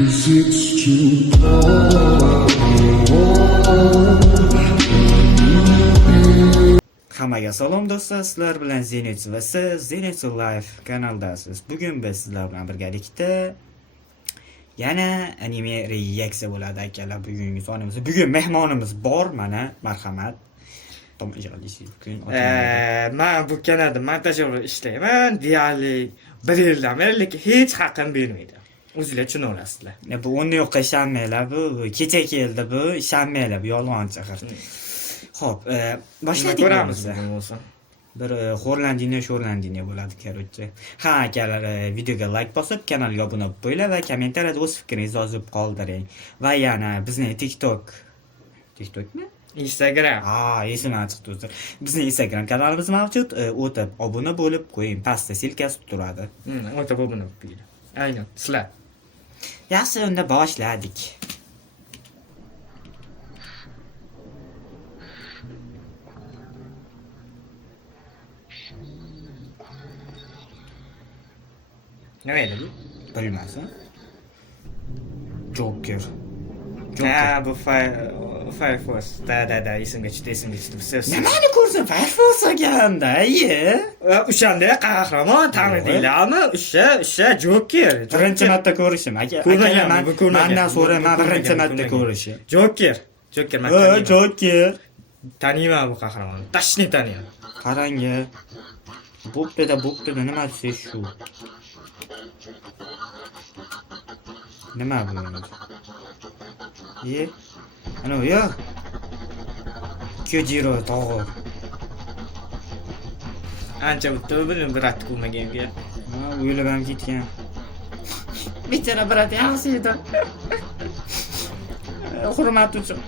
'cause it's too cold. Hammaga salom do'stlar, sizlar bilan Zenit va siz Zenit Live kanaldasiz. Bugun biz sizlar bilan birgalikda yana anime reaksiya bo'ladi akalar. Bugungi sonimiz. Bugun mehmonimiz bor, mana marhamat. Tomojalishingiz kun. Men bu kanalda montajyor ishlayman. Deyarli 1 yildan beri, lekin hech haqqim bermaydi. O'zinglar tushunaverasizlar. Bu uni yo'qqa ishonmanglar, bu kecha keldi, bu ishonmanglar, bu yolg'onchi xir. Xo'p, boshladik Ko'ramiz biz. bo'lsa. Bir xo'rlandiniya bo'ladi, короче. Ha, akalar, videoga like bosib, kanalga obuna bo'lib qo'yinglar va kommentariyada o'z fikringizni yozib qoldiring. Va yana bizning TikTokmi? Instagram. Esimdan chiqdi o'zi. Bizning Instagram kanalimiz mavjud. O'tib obuna bo'lib qo'ying. Pastda silkasi turadi. O'ta obuna bo'lib qo'yinglar. Aynan, sizlar. Yaxshi, unda boshladik. Nima edi bu? Bilmasin. Joker. Bu Firefox. Da, esimga tushdi. Nimani ko'rsin, Firefox ekanda, O'shanday qahramon tanidinglarmi? O'sha Joker. Birinchi marta ko'rishim, aka. Ko'rmaganman, bu ko'rmagan. Mendan so'rayman, birinchi marta ko'rishim. Joker men taniyman. Joker. Taniyman bu qahramonni. Tashni taniyman. Qarang. Bo'ptida nima desiz shu? Nima bu endi? Ana yo. Kyojiro tog'i. Ancha o'tdi, bir rat ko'rmaganga. O'ylab ham ketgan. Bichara brat yaxshi edi. Hurmat uchun.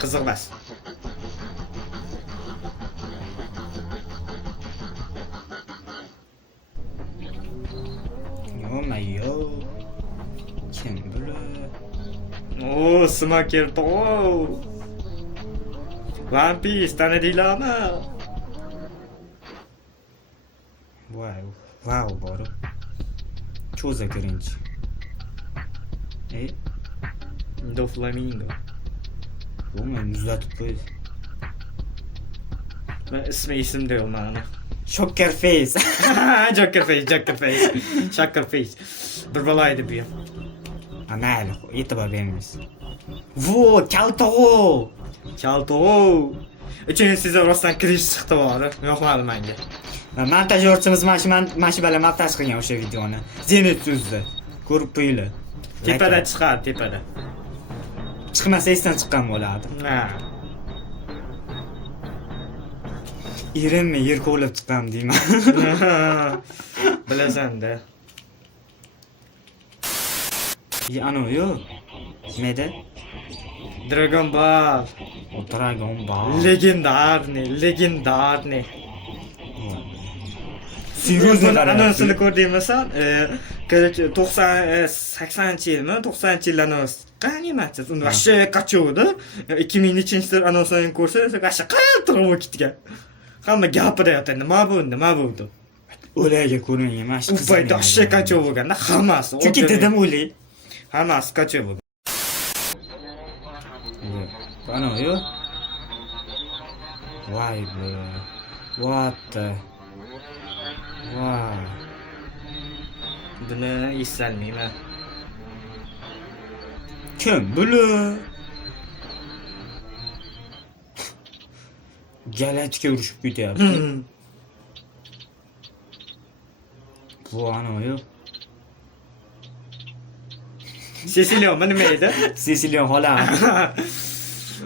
Qiziq emas. Yo. Kim bilir? Smoker tog'i. One Piece tanidinglarmi? Wow, bor. Cho'za kirinch. Doflamingo. Buni muzlatib qo'ydi. Esimda yo'q meni. Shocker face. Joker face. Bir balo edi bu ham. Mayli, e'tibor bermaymiz. Kalto. Uchinchi sezon rostdan kirish chiqdi bor. Yoqmadi menga. Montajyorchimiz mana shu bilan montaj qilgan o'sha videoni. Zenit so'zda. Ko'rib qo'yinglar. Tepada chiqadi, tepada. Chiqmasa esdan chiqqan bo'ladi. Erimni yer kovlab chiqqan deyman. Bilasan-da. Ano yo. Nima? Dragon Ball. Legendarniy. Seryozni anonsini ko'rdingmi sen? 80-yilmi? 90-yillarni animatsiya. Unda vashshe qachuvdi. 2000-yil anonsini ko'rsa, vashshe qaltiroq bo'lib ketgan. Hamma gapida yotadi. Nima bo'ldi? O'laga ko'ringan mana shu. U paytda vashshe qachov bo'lganda hammasi. Chunki dedim o'lay. Hammasi qachov bo'lgan. Ano yo. Voy be. What the? Wow. Buni eslolmayman. Kim bilir? Galaktika urushib ketyapti. Bu ano yo. Cecilion nima edi? Cecilion xola.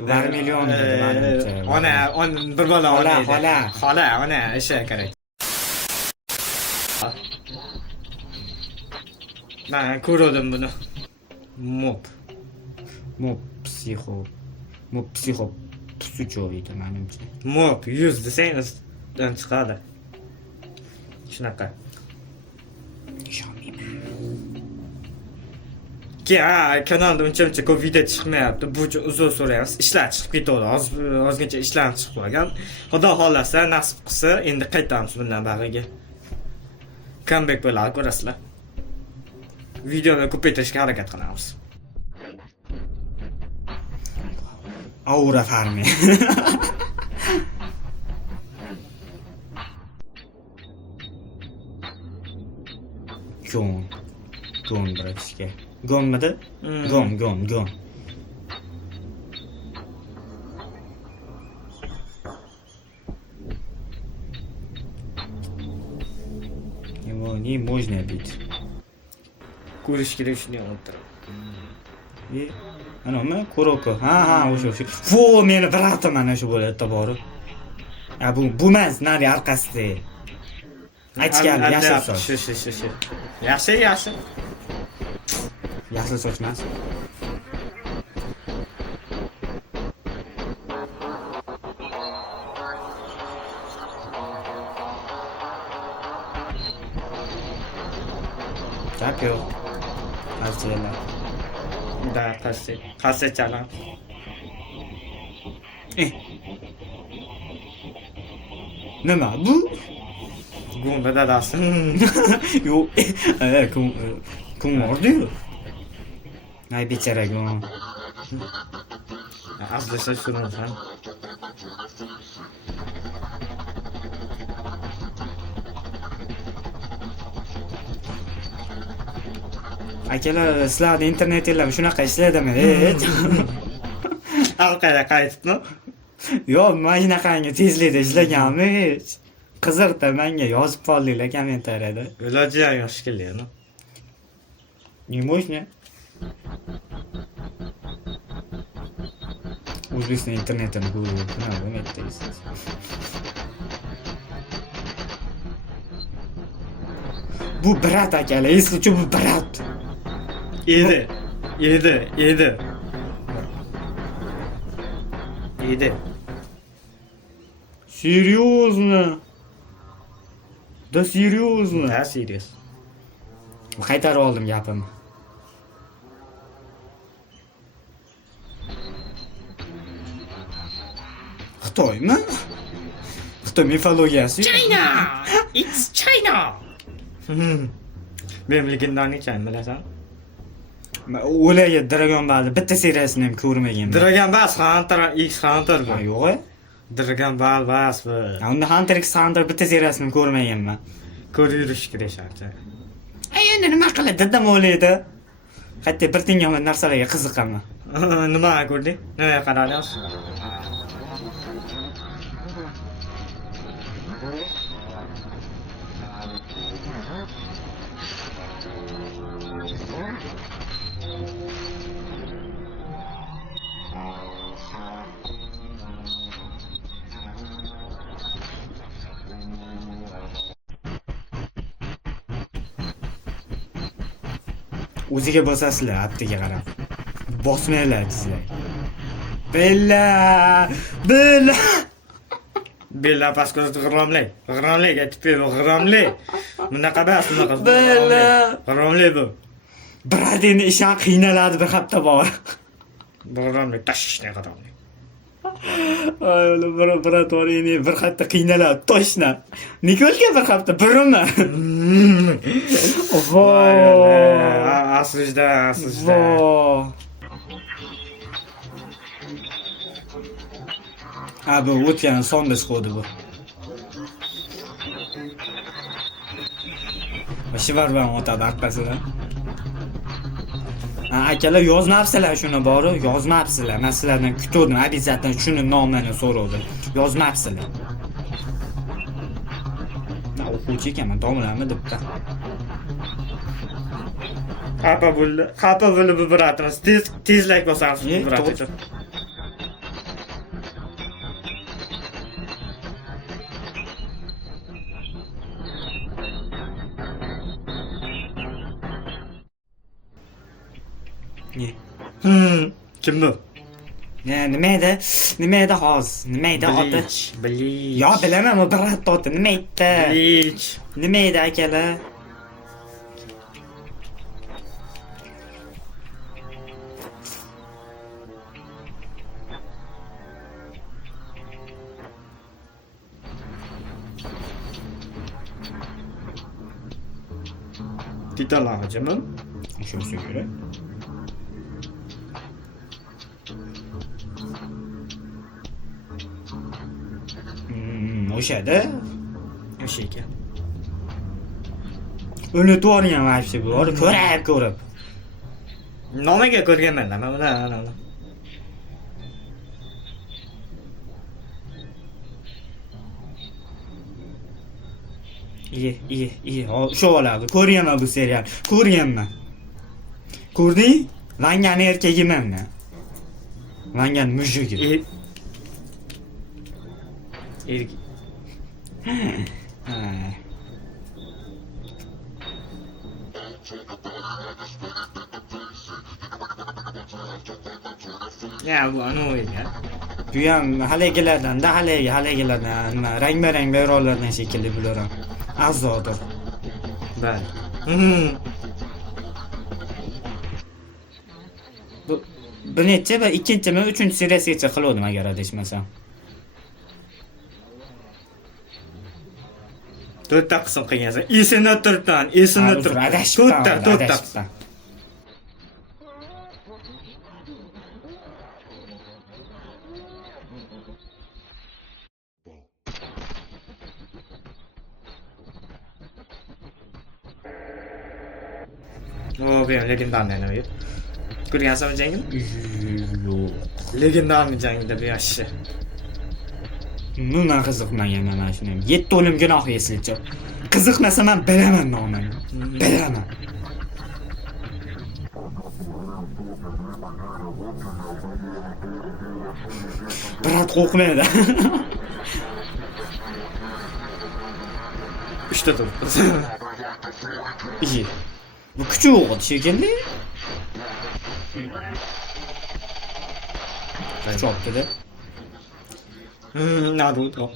Vermilyon dedi menimcha. Ona bir bola ona edi. Xola. Ona o'sha kerak. Men ko'rdim buni. Mop psixo tusucho edi menimcha. Mop 100 desang o'zidan chiqadi. Shunaqa. Kanalda uncha ko'p video chiqmayapti. Bu uzun so'raymiz. Ishlar chiqib ketadi. Ozgincha ishlar chiqib qolgan. Xudo xolasa, nasib qilsa, endi qaytamiz bundan bag'iga. Comeback bo'ladi, ko'rasizlar. videoni ko'paytirishga harakat qilamiz. Aura farmi. Gon bratishga. Gonmidi? Gon. Его не можно бить. Ko'rish kerak shunday olib turib. Anami Kuroko. Ha, o'sha. Fu, meni bratim mana shu bo'ladi to'g'ri. Bu emas, nari orqasida. Aytgan yashil soch. Shu. Yaxshi. Yashil soch emas. Gap yo'q. Qarchilar. Da, qarshi chala. Nima bu? Gumba dadasi. Yo'q. Kim urdi-yu? Ay bechara gon. Aslida shuni ham. Akalar, sizlarning internetinglar shunaqa ishladimi? Orqaga qaytibmi? Yo'q, mana shunaqangi tezlikda ishlaganmi? Qiziqda menga yozib qoldinglar kommentariyada. Iloji ham yosh keladi. Не можно? O'zbekiston internetini ko'rib, bu brat akalar, eslichu bu brat. Edi. Серьезно? Да серьезно? Da, serious. Qaytarib oldim gapimni. Xitoymi? Xitoy mifologiyasi? China! It's China! Men legendarniy China bilasan? O'laga Dragon Ball'ni bitta seriyasini ham ko'rmaganman. Dragon Ball Hunter X Hunter bu. Yo'q. Dragon Ball bas bu. Unda Hunter x Hunter bitta seriyasini ham ko'rmaganman. Ko'rib yurish kerak sharti. Endi nima qiladi dedim o'ylaydi. Hatto bir tingan narsalarga qiziqaman. Nima ko'rding? Nima qarayapsiz? O'ziga bosasizlar, aptiga qarab. Bosmanglar sizlar. Bella! Bella paskoz g'iromlik. G'iromlik aytib ber, g'iromlik. Bunaqa emas, bunaqa. Bella! G'iromlik bu. Bradini ishon qiynaladi bir hafta bor. G'iromlik, tashishni g'iromlik. Ay, brat o'rini bir hafta qiynaladi, toshna. Nikolga bir hafta birimi? Voy. Asujda. Voy. Ha, bu o'tgan sonda chiqdi bu. Shivar bilan o'tadi orqasidan. Akalar yozmabsizlar shuni bori, yozmabsizlar. Men sizlardan kutdim, обязательно shuni nomini so'rovdim. Yozmabsizlar. Na o'quvchi ekanman, domlami debdi. Xafa bo'lib bu biratimiz. Tezlik bosamiz bu birat uchun. Ne? Kim bu? Nima edi hozir? Nima edi oti? Bleach. Yo, bilaman, bu brat oti nima edi? Bleach. Nima edi akalar? Titanlar hujumi. O'sha bo'lsa kerak. O'shada O'sha ekan. unutib yuborgan вообще bu. Ko'rib. Nomiga ko'rganman, mana buni. Iye. Shu bo'ladi. Ko'rganman bu serial. Ko'rganman. Ko'rding? Langan erkagiman men. Langan mujugi. Ya bu ano'ya. Bu ham haligilardan nima rang-barang bayroqlardan shekilli bular ham a'zodir. Bali. Bu bir necha va ikkinchimi, 3-seriyasigacha qildim agar adashmasam. 4 ta qism qilgansan. Esini turibdan, esini tur. 4 ta. O, bu ham legendarniy nima? Ko'rgansanmi jangni? Yo'q. Legendarniy jangda bu yaxshi. Nima qiziqmagan mana shuni. 7 o'lim gunohi eslicha. Qiziqmasa men bilaman nomini. Bilaman. Birat qo'rqmaydi. 3 ta tur. İyi. Bu küçük oldu şekilli. Çok dedi. Naruto.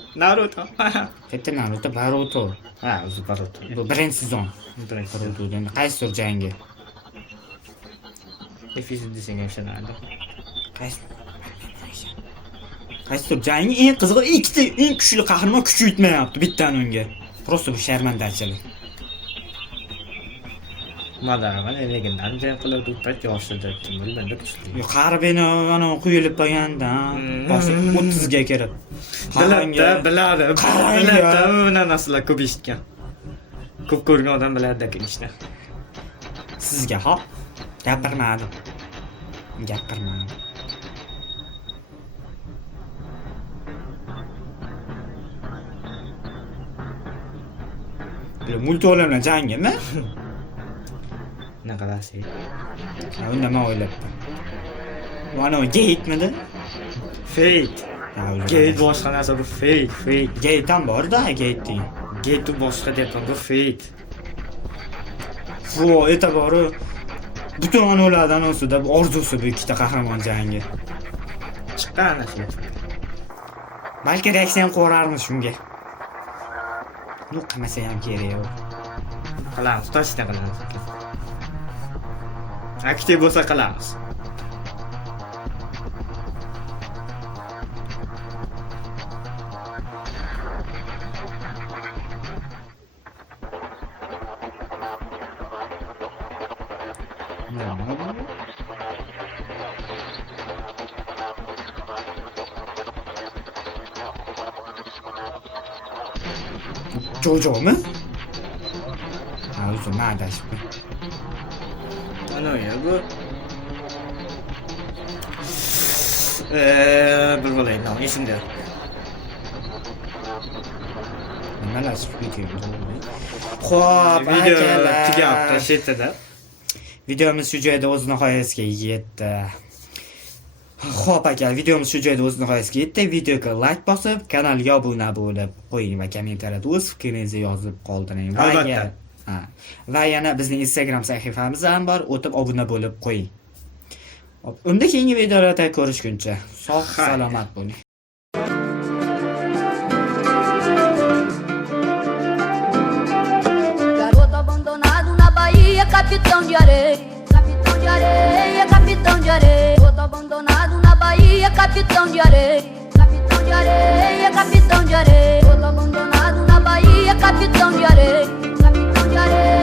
Katta Naruto, Boruto. Ha, o'zi Naruto. Bu birinchi sezon. Birinchi. Narutodan qaysi tur jangi? Efisi desang ham ishonadi. Qaysi tur jangi eng qizig'i ikkita eng kuchli qahramon kuch yetmayapti bittadan unga. Prosta bu sharmandachilik. Mana legendarniy jang qilib o'tib yoshida kim bilmanda kuchli. Yo qarabeni ana quyilib qolganda, bosib 30 ga kirib. Biladi. Uni narsalar ko'p eshitgan. Ko'p ko'rgan odam biladi ishni. Sizga ha? Gapirmadim. Bu multiolam bilan jangimi? Ne kadar şey. Ya nima o'ylabdi? Mana Gate'midi? Fate. Gate boshqa narsa bu Fate. Gate ham bor-da, Gate. Gate boshqa deyapman, bu Fate. Bu e'tibori butun onalardan ustida orzusi bu ikkita qahramon jangi. Chiqqan narsa. Balki reaksiya ko'rarmiz shunga. Yo'q, qilmasa ham kerak yo'q. Qilamiz, toshda qilamiz. Aktiv bo'lsa qilamiz. Jojo'mi? Ha, o'zim adashibman. Ana ya bu. Bir bo'laydi, esimda. Nimalar video? Xo'p, video tugabdi shetada. Videomiz shu joyda o'z nihoyasiga yetdi. Xo'p aka, videomiz shu joyda o'z nihoyasiga yetdi. Videoga like bosib, kanalga obuna bo'lib qo'ying va kommentariyada o'z fikringizni yozib qoldiring. Albatta. Va yana bizning Instagram sahifamiz ham bor, o'tib obuna bo'lib qo'ying. Unda keyingi videolarda ko'rishguncha sog' salomat bo'ling. Garoto abandonado na Bahia, capitão de areia, capitão de areia, capitão de areia. Garoto abandonado na Bahia, capitão de areia, capitão de areia, capitão de areia. Garoto abandonado na Bahia, capitão de areia, capitão de areia.